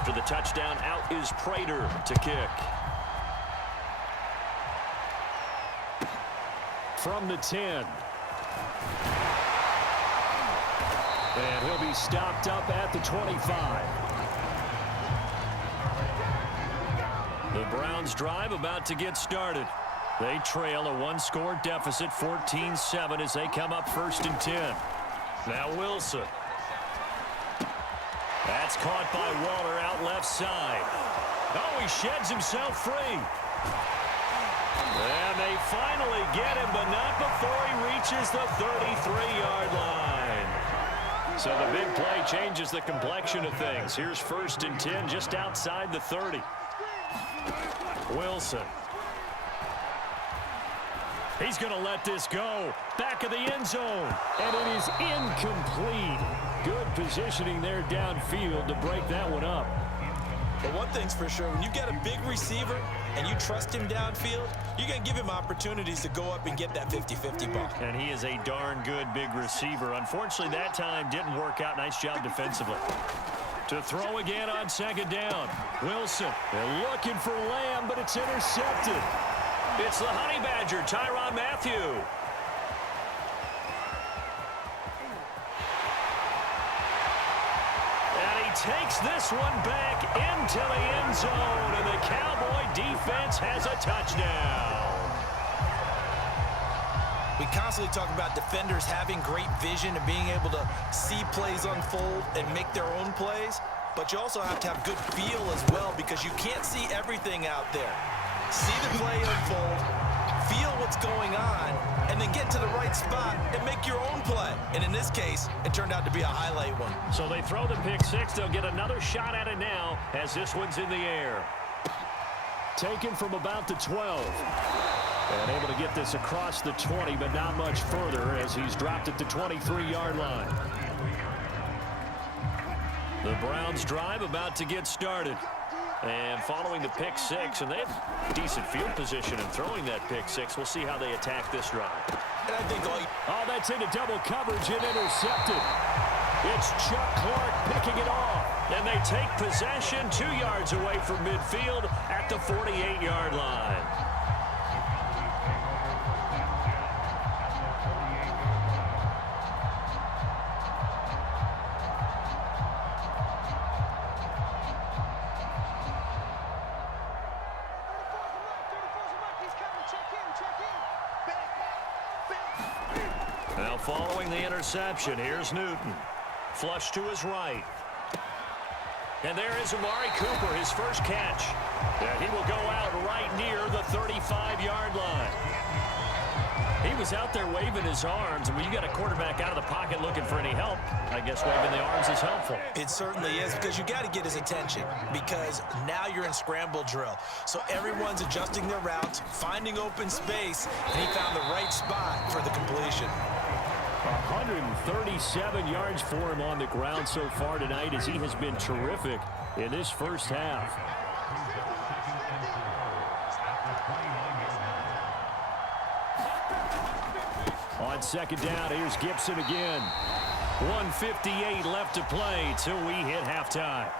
After the touchdown, out is Prater to kick. From the 10. And he'll be stopped up at the 25. The Browns drive about to get started. They trail a one-score deficit, 14-7, as they come up 1st and 10. Now Wilson. That's caught by Waller out left side. Oh, he sheds himself free. And they finally get him, but not before he reaches the 33-yard line. So the big play changes the complexion of things. Here's 1st and 10 just outside the 30. Wilson. He's going to let this go. Back of the end zone. And it is incomplete. Good positioning there downfield to break that one up. But one thing's for sure, when you get a big receiver and you trust him downfield, you're going to give him opportunities to go up and get that 50-50 ball. And he is a darn good big receiver. Unfortunately, that time didn't work out. Nice job defensively. To throw again on 2nd down. Wilson, they're looking for Lamb, but it's intercepted. It's the Honey Badger, Tyrann Mathieu. Takes this one back into the end zone, and the Cowboy defense has a touchdown. We constantly talk about defenders having great vision and being able to see plays unfold and make their own plays, but you also have to have good feel as well, because you can't see everything out there. See the play unfold, feel what's going on, and then get to the right spot and make your own play. And in this case, it turned out to be a highlight one. So they throw the pick six. They'll get another shot at it now as this one's in the air. Taken from about the 12. And able to get this across the 20, but not much further as he's dropped at the 23-yard line. The Browns drive about to get started. And following the pick six, and they have decent field position in throwing that pick six. We'll see how they attack this drive. And I think that's into double coverage and intercepted. It's Chuck Clark picking it off. And they take possession 2 yards away from midfield at the 48-yard line. Now following the interception, here's Newton. Flush to his right. And there is Amari Cooper, his first catch. And he will go out right near the 35-yard line. He was out there waving his arms, and when you got a quarterback out of the pocket looking for any help, I guess waving the arms is helpful. It certainly is, because you got to get his attention, because now you're in scramble drill. So everyone's adjusting their routes, finding open space, and he found the right spot for the completion. 137 yards for him on the ground so far tonight, as he has been terrific in this first half. On 2nd down, here's Gibson again. 1:58 left to play till we hit halftime.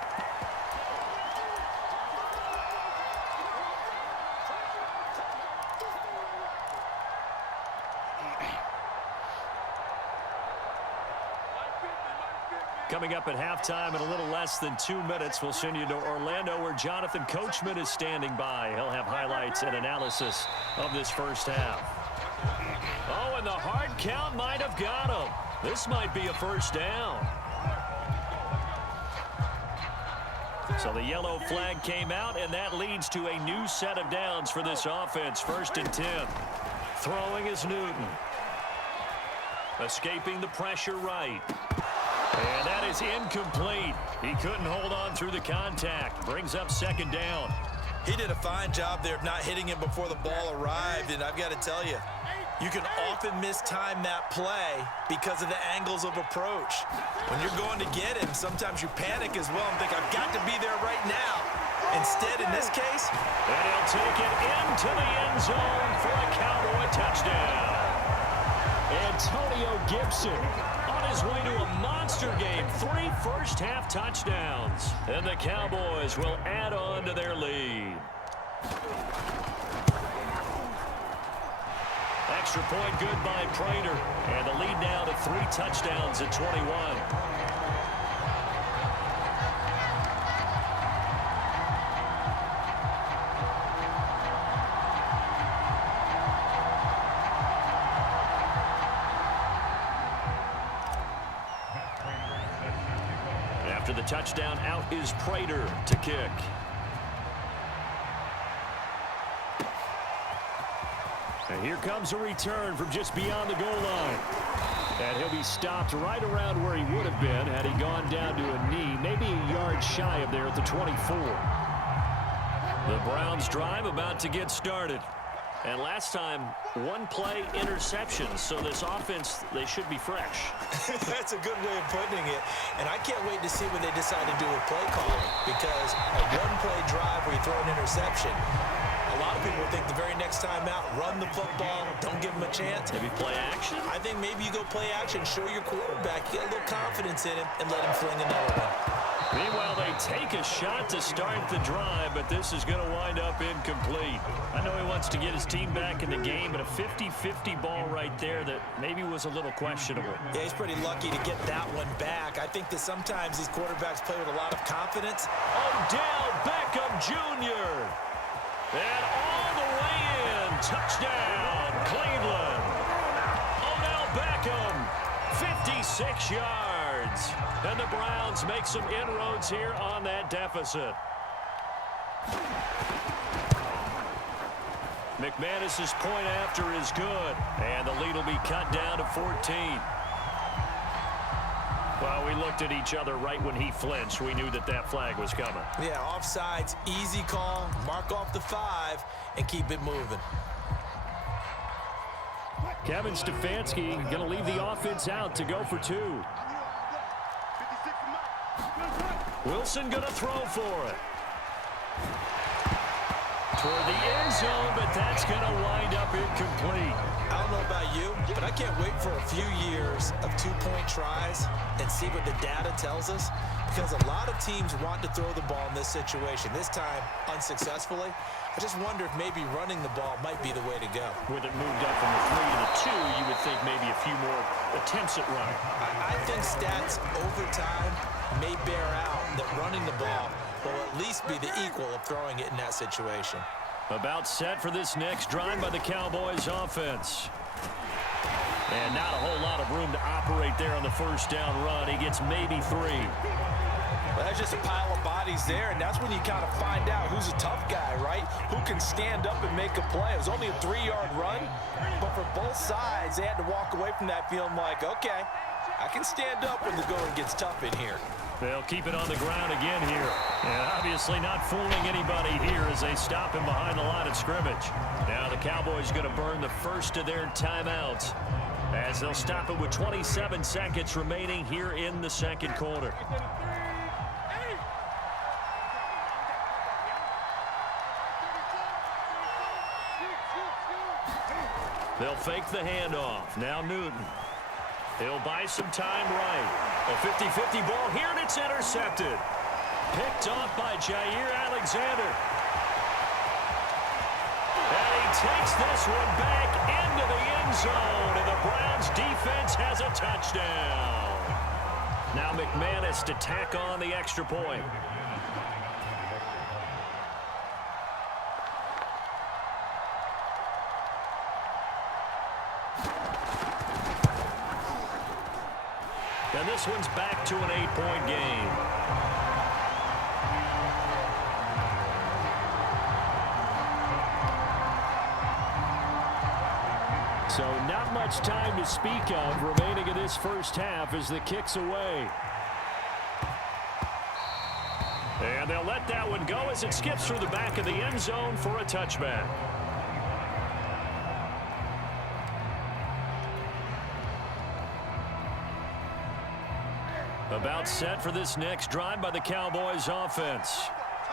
Coming up at halftime in a little less than 2 minutes, we'll send you to Orlando, where Jonathan Coachman is standing by. He'll have highlights and analysis of this first half. Oh, and the hard count might have got him. This might be a first down. So the yellow flag came out, and that leads to a new set of downs for this offense. 1st and 10. Throwing is Newton. Escaping the pressure right. And that is incomplete. He couldn't hold on through the contact. Brings up 2nd down. He did a fine job there of not hitting him before the ball arrived, and I've got to tell you, you can often mistime that play because of the angles of approach. When you're going to get him, sometimes you panic as well and think, I've got to be there right now. Instead, in this case, and he'll take it into the end zone for a Cowboy touchdown. Antonio Gibson on his way to a monster game. 3 first-half touchdowns. And the Cowboys will add on to their lead. Extra point good by Prater. And the lead now to 3 touchdowns at 21. After the touchdown, out is Prater to kick. And here comes a return from just beyond the goal line. And he'll be stopped right around where he would have been had he gone down to a knee, maybe a yard shy of there at the 24. The Browns drive about to get started. And last time, 1-play interception. So this offense, they should be fresh. That's a good way of putting it. And I can't wait to see what they decide to do with play calling. Because a 1-play drive where you throw an interception, a lot of people think the very next time out, run the football, don't give them a chance. Maybe play action? I think maybe you go play action, show your quarterback, get a little confidence in him, and let him fling another one. Meanwhile, they take a shot to start the drive, but this is going to wind up incomplete. I know he wants to get his team back in the game, but a 50-50 ball right there that maybe was a little questionable. Yeah, he's pretty lucky to get that one back. I think that sometimes these quarterbacks play with a lot of confidence. Odell Beckham Jr. And all the way in. Touchdown, Cleveland. Odell Beckham, 56 yards. And the Browns make some inroads here on that deficit. McManus's point after is good. And the lead will be cut down to 14. Well, we looked at each other right when he flinched. We knew that that flag was coming. Yeah, offsides, easy call. Mark off the 5 and keep it moving. Kevin Stefanski going to leave the offense out to go for 2. Wilson going to throw for it. Toward the end zone, but that's going to wind up incomplete. I don't know about you, but I can't wait for a few years of 2-point tries and see what the data tells us, because a lot of teams want to throw the ball in this situation. This time, unsuccessfully. I just wonder if maybe running the ball might be the way to go. With it moved up from the 3 to the 2, you would think maybe a few more attempts at running. I think stats over time may bear out that running the ball will at least be the equal of throwing it in that situation. About set for this next drive by the Cowboys offense. And not a whole lot of room to operate there on the first down run. He gets maybe 3. Well, that's just a pile of bodies there, and that's when you kind of find out who's a tough guy, right? Who can stand up and make a play. It was only a 3-yard run, but for both sides, they had to walk away from that feeling like, okay, I can stand up when the going gets tough in here. They'll keep it on the ground again here. And obviously not fooling anybody here as they stop him behind the line of scrimmage. Now the Cowboys going to burn the first of their timeouts as they'll stop it with 27 seconds remaining here in the second quarter. They'll fake the handoff. Now Newton. He'll buy some time right. A 50-50 ball here, and it's intercepted. Picked off by Jair Alexander. And he takes this one back into the end zone, and the Browns defense has a touchdown. Now McManus to tack on the extra point. And this one's back to an 8-point game. So not much time to speak of remaining in this first half as the kick's away. And they'll let that one go as it skips through the back of the end zone for a touchback. About set for this next drive by the Cowboys offense.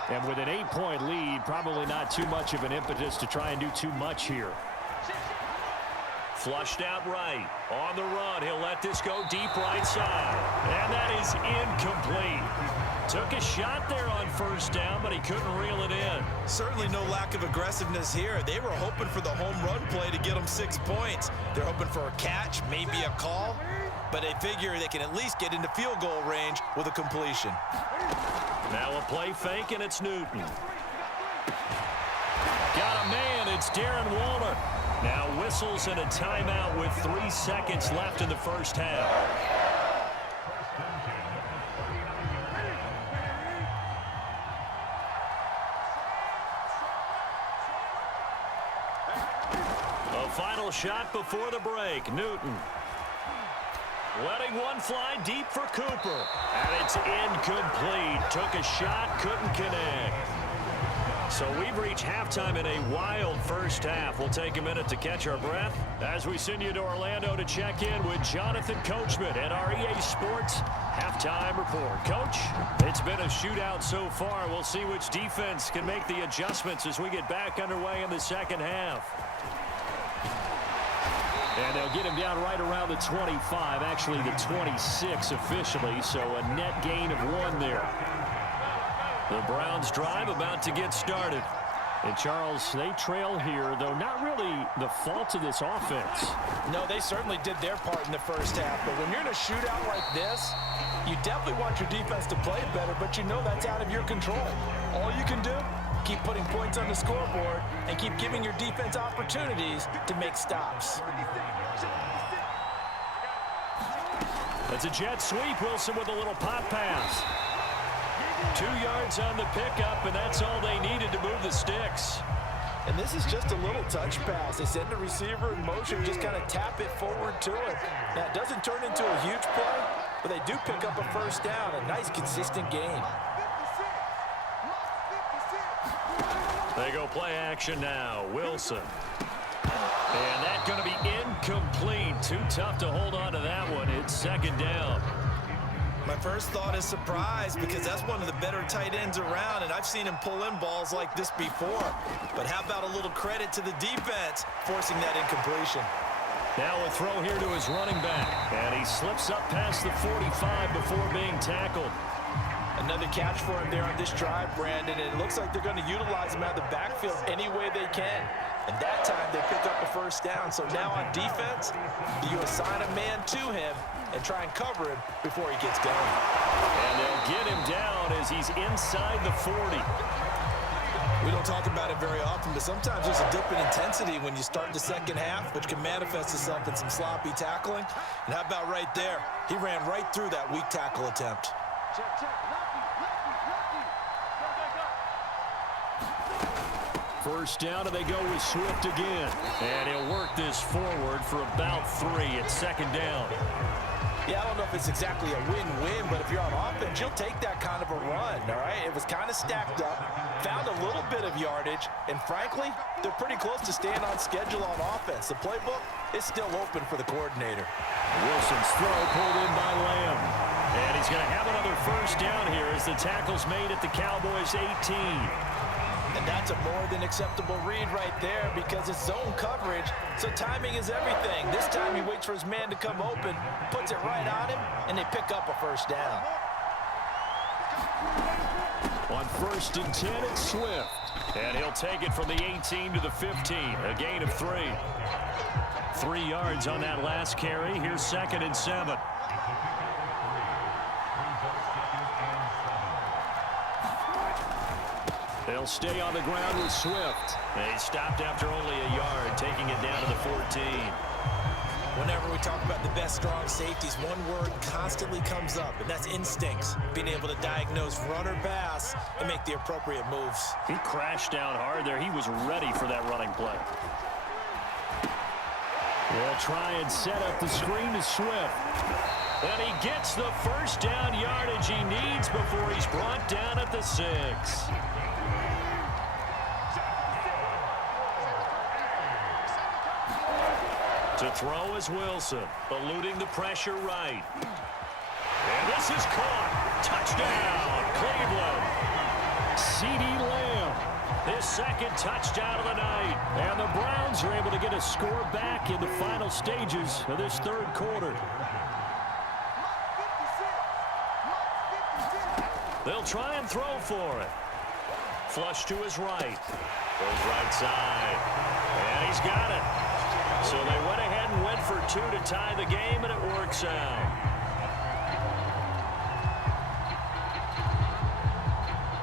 And with an 8-point lead, probably not too much of an impetus to try and do too much here. Flushed out right. On the run, he'll let this go deep right side. And that is incomplete. Took a shot there on first down, but he couldn't reel it in. Certainly no lack of aggressiveness here. They were hoping for the home run play to get them 6 points. They're hoping for a catch, maybe a call, but they figure they can at least get into field goal range with a completion. Now a play fake, and it's Newton. Got a man, it's Darren Waller. Now whistles and a timeout with 3 seconds left in the first half. A final shot before the break. Newton letting one fly deep for Cooper. And it's incomplete. Took a shot, couldn't connect. So we've reached halftime in a wild first half. We'll take a minute to catch our breath as we send you to Orlando to check in with Jonathan Coachman at our EA Sports Halftime Report. Coach, it's been a shootout so far. We'll see which defense can make the adjustments as we get back underway in the second half. And they'll get him down right around the 25, actually the 26 officially, so a net gain of 1 there. The Browns drive about to get started. And Charles, they trail here, though not really the fault of this offense. No, they certainly did their part in the first half, but when you're in a shootout like this, you definitely want your defense to play better, but you know that's out of your control. All you can do, keep putting points on the scoreboard and keep giving your defense opportunities to make stops. That's a jet sweep. Wilson with a little pop pass. 2 yards on the pickup, and that's all they needed to move the sticks. And this is just a little touch pass. They send the receiver in motion, just kind of tap it forward to him. Now, it doesn't turn into a huge play, but they do pick up a first down, a nice, consistent gain. They go play action now. Wilson. And that's going to be incomplete. Too tough to hold on to that one. It's second down. My first thought is surprise because that's one of the better tight ends around, and I've seen him pull in balls like this before. But how about a little credit to the defense forcing that incompletion? Now a throw here to his running back, and he slips up past the 45 before being tackled. Another catch for him there on this drive, Brandon, and it looks like they're going to utilize him out of the backfield any way they can. And that time they pick up a first down. So now on defense, you assign a man to him and try and cover him before he gets going. And they'll get him down as he's inside the 40. We don't talk about it very often, but sometimes there's a dip in intensity when you start the second half, which can manifest itself in some sloppy tackling. And how about right there? He ran right through that weak tackle attempt. First down, and they go with Swift again. And he'll work this forward for about 3 at second down. Yeah, I don't know if it's exactly a win-win, but if you're on offense, you'll take that kind of a run, all right? It was kind of stacked up, found a little bit of yardage, and frankly, they're pretty close to staying on schedule on offense. The playbook is still open for the coordinator. Wilson's throw pulled in by Lamb. And he's going to have another first down here as the tackle's made at the Cowboys' 18. And that's a more than acceptable read right there because it's zone coverage, so timing is everything. This time he waits for his man to come open, puts it right on him, and they pick up a first down. On 1st and 10, it's Swift. And he'll take it from the 18 to the 15, a gain of 3. 3 yards on that last carry. Here's 2nd and 7. They'll stay on the ground with Swift. They stopped after only a yard, taking it down to the 14. Whenever we talk about the best strong safeties, one word constantly comes up, and that's instincts. Being able to diagnose run or pass and make the appropriate moves. He crashed down hard there. He was ready for that running play. They'll try and set up the screen to Swift. And he gets the first down yardage he needs before he's brought down at the 6. To throw is Wilson, eluding the pressure right. And this is caught. Touchdown, Cleveland. CeeDee Lamb His second touchdown of the night. And the Browns are able to get a score back in the final stages of this third quarter. They'll try and throw for it. Flush to his right. Goes right side. And he's got it. So they went ahead and went for two to tie the game, and it works out.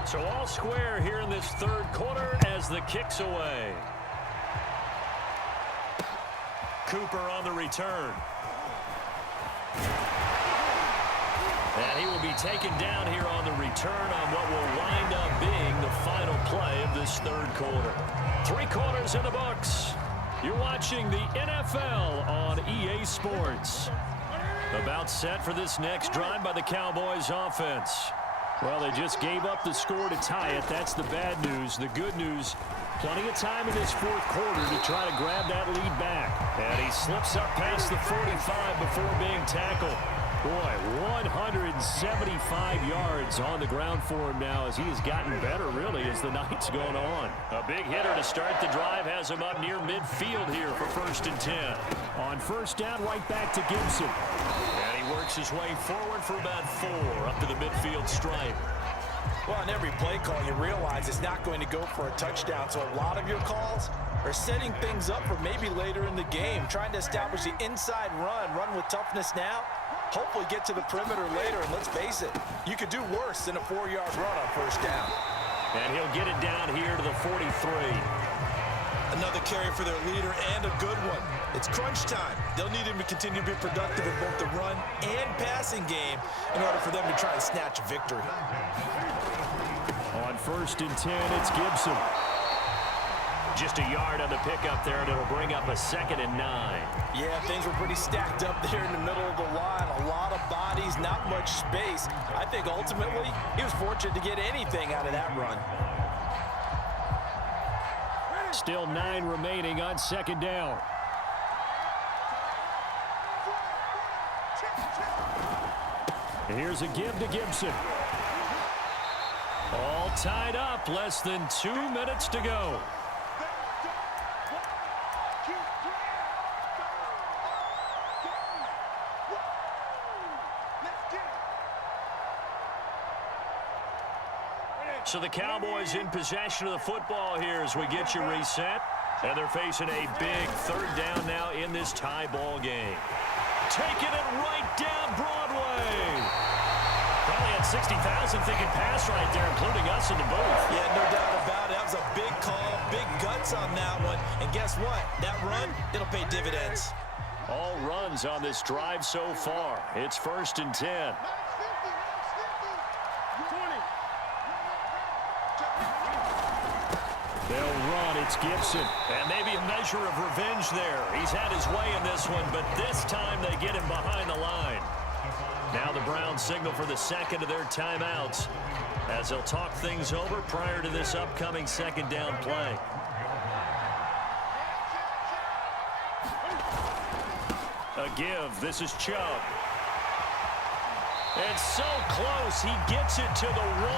So all square here in this third quarter as the kick's away. Cooper on the return. And he will be taken down here on the return on what will wind up being the final play of this third quarter. 3 quarters in the books. You're watching the NFL on EA Sports. About set for this next drive by the Cowboys offense. Well, they just gave up the score to tie it. That's the bad news. The good news, plenty of time in this fourth quarter to try to grab that lead back. And he slips up past the 45 before being tackled. Boy, 175 yards on the ground for him now as he has gotten better, really, as the night's going on. A big hitter to start the drive has him up near midfield here for 1st and 10. On first down, right back to Gibson. And he works his way forward for about 4 up to the midfield stripe. Well, on every play call, you realize it's not going to go for a touchdown, so a lot of your calls are setting things up for maybe later in the game, trying to establish the inside run with toughness now, hopefully get to the perimeter later, and let's face it, you could do worse than a 4-yard run on first down. And he'll get it down here to the 43. Another carry for their leader and a good one. It's crunch time. They'll need him to continue to be productive in both the run and passing game in order for them to try and snatch a victory. On 1st and 10, it's Gibson. Just a yard on the pickup there, and it'll bring up a 2nd and 9. Yeah, things were pretty stacked up there in the middle of the line. A lot of bodies, not much space. I think ultimately he was fortunate to get anything out of that run. Still 9 remaining on 2nd down. And here's a give to Gibson. All tied up, less than 2 minutes to go. So the Cowboys in possession of the football here as we get you reset. And they're facing a big 3rd down now in this tie ball game. Taking it right down Broadway. Probably had 60,000 thinking pass right there, including us in the booth. Yeah, no doubt about it. That was a big call, big guts on that one. And guess what? That run, it'll pay dividends. All runs on this drive so far. It's 1st and 10. They'll run. It's Gibson. And maybe a measure of revenge there. He's had his way in this one, but this time they get him behind the line. Now the Browns signal for the 2nd of their timeouts as they'll talk things over prior to this upcoming 2nd down play. A give. This is Chubb. And so close. He gets it to the 1.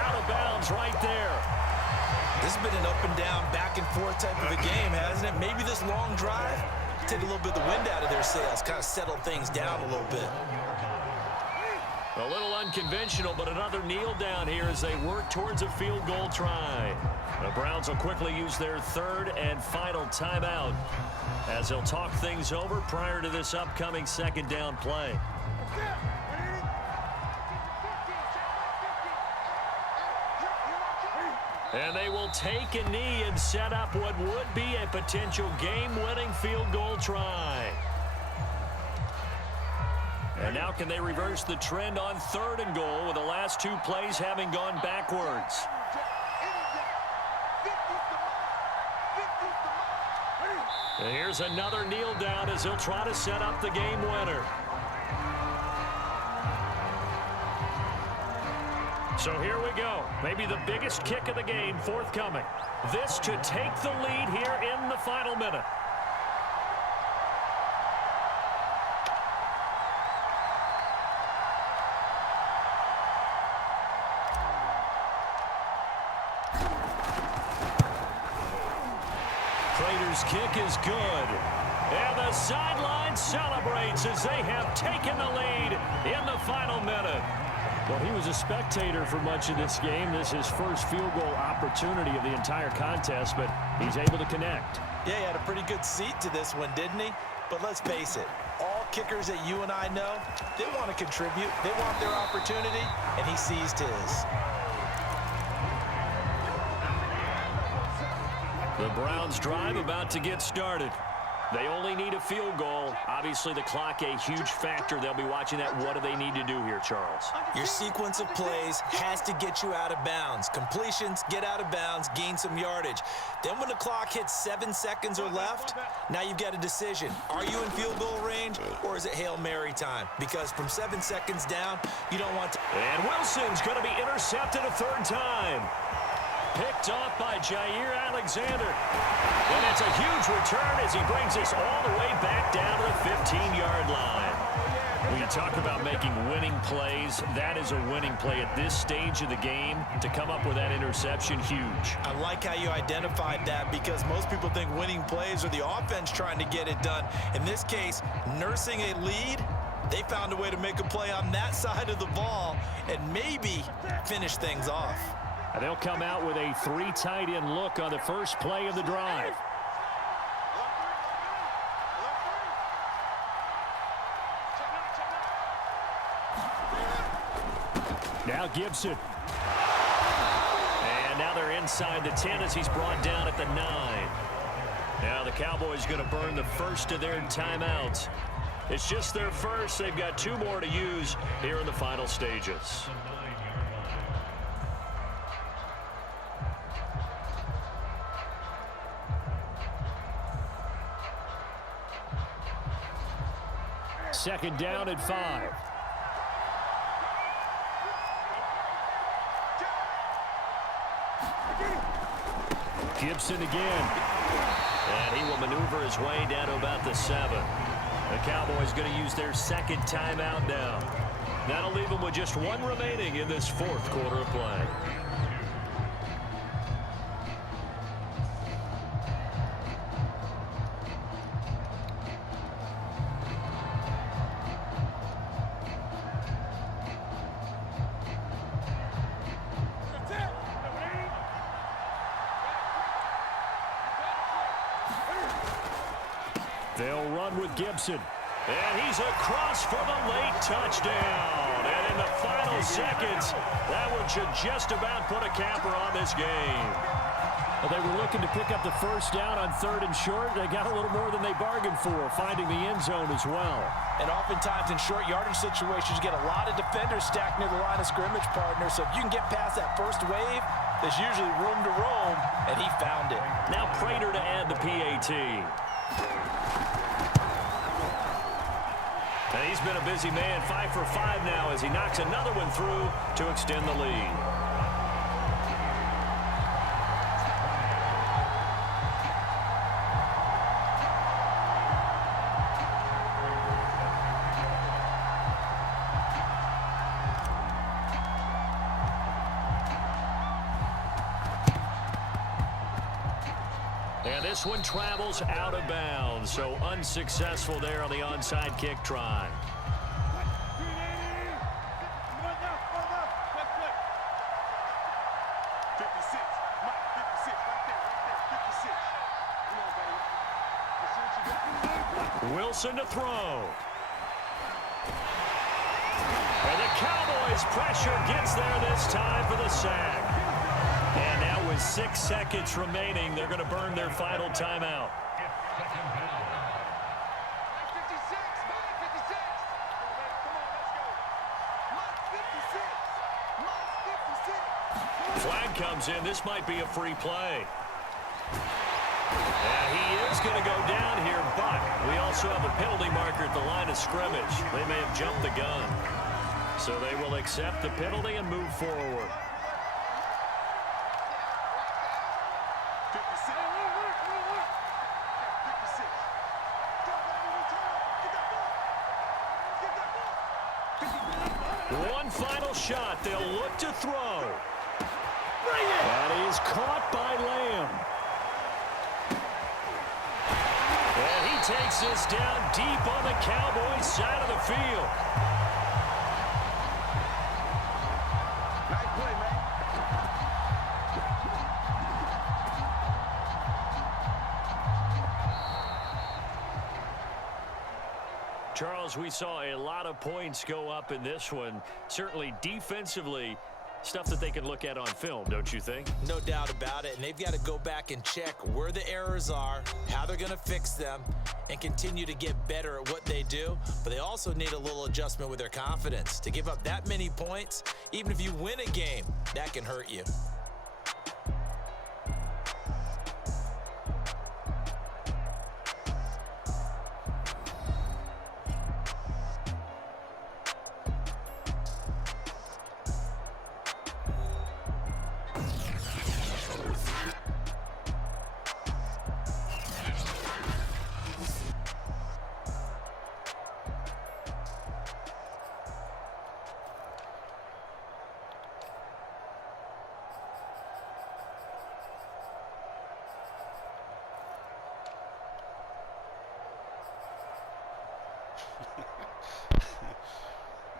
Out of bounds right there. This has been an up and down, back and forth type of a game, hasn't it? Maybe this long drive, take a little bit of the wind out of their sails, kind of settle things down a little bit. A little unconventional, but another kneel down here as they work towards a field goal try. The Browns will quickly use their 3rd and final timeout as they'll talk things over prior to this upcoming 2nd down play. And they will take a knee and set up what would be a potential game-winning field goal try. And now can they reverse the trend on 3rd and goal with the last 2 plays having gone backwards? And here's another kneel down as he'll try to set up the game winner. So here we go. Maybe the biggest kick of the game forthcoming. This to take the lead here in the final minute. Raiders' kick is good. And the sideline celebrates as they have taken the lead in the final minute. Well, he was a spectator for much of this game. This is his first field goal opportunity of the entire contest, but he's able to connect. Yeah, he had a pretty good seat to this one, didn't he? But let's face it, all kickers that you and I know, they want to contribute. They want their opportunity, and he seized his. The Browns' drive about to get started. They only need a field goal. Obviously, the clock a huge factor. They'll be watching that. What do they need to do here, Charles? Your sequence of plays has to get you out of bounds. Completions, get out of bounds, gain some yardage. Then when the clock hits 7 seconds or left, now you've got a decision. Are you in field goal range, or is it Hail Mary time? Because from 7 seconds down, you don't want to... And Wilson's going to be intercepted a third time. Picked off by Jair Alexander. And it's a huge return as he brings us all the way back down to the 15-yard line. When you talk about making winning plays, that is a winning play at this stage of the game. To come up with that interception, huge. I like how you identified that because most people think winning plays are the offense trying to get it done. In this case, nursing a lead, they found a way to make a play on that side of the ball and maybe finish things off. And they'll come out with a 3 tight end look on the first play of the drive. Now Gibson. And now they're inside the 10 as he's brought down at the 9. Now the Cowboys going to burn the first of their timeouts. It's just their first. They've got 2 more to use here in the final stages. Second down at 5. Gibson again. And he will maneuver his way down to about the 7. The Cowboys going to use their second timeout now. That'll leave them with just 1 remaining in this 4th quarter of play. They'll run with Gibson. And he's across for the late touchdown. And in the final seconds, that one should just about put a capper on this game. Well, they were looking to pick up the first down on 3rd and short. They got a little more than they bargained for, finding the end zone as well. And oftentimes in short yardage situations, you get a lot of defenders stacked near the line of scrimmage, partner. So if you can get past that first wave, there's usually room to roam, and he found it. Now Prater to add the PAT. And he's been a busy man, 5 for 5 now as he knocks another one through to extend the lead. And this one travels out of bounds, so unsuccessful there on the onside kick try. Wilson to throw. And the Cowboys pressure gets there this time for the sack. And now with 6 seconds remaining, they're going to burn their final timeout. Flag comes in. This might be a free play. And he is going to go down here, but we also have a penalty marker at the line of scrimmage. They may have jumped the gun. So they will accept the penalty and move forward. One final shot. They'll look to throw. That is caught by Lamb. takes this down deep on the Cowboys side of the field. Nice play, man. Charles, we saw a lot of points go up in this one. Certainly defensively, stuff that they can look at on film, don't you think? No doubt about it, and they've got to go back and check where the errors are, how they're going to fix them, and continue to get better at what they do. But they also need a little adjustment with their confidence. To give up that many points, even if you win a game, that can hurt you.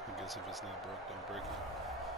I guess if it's not broke, don't break it.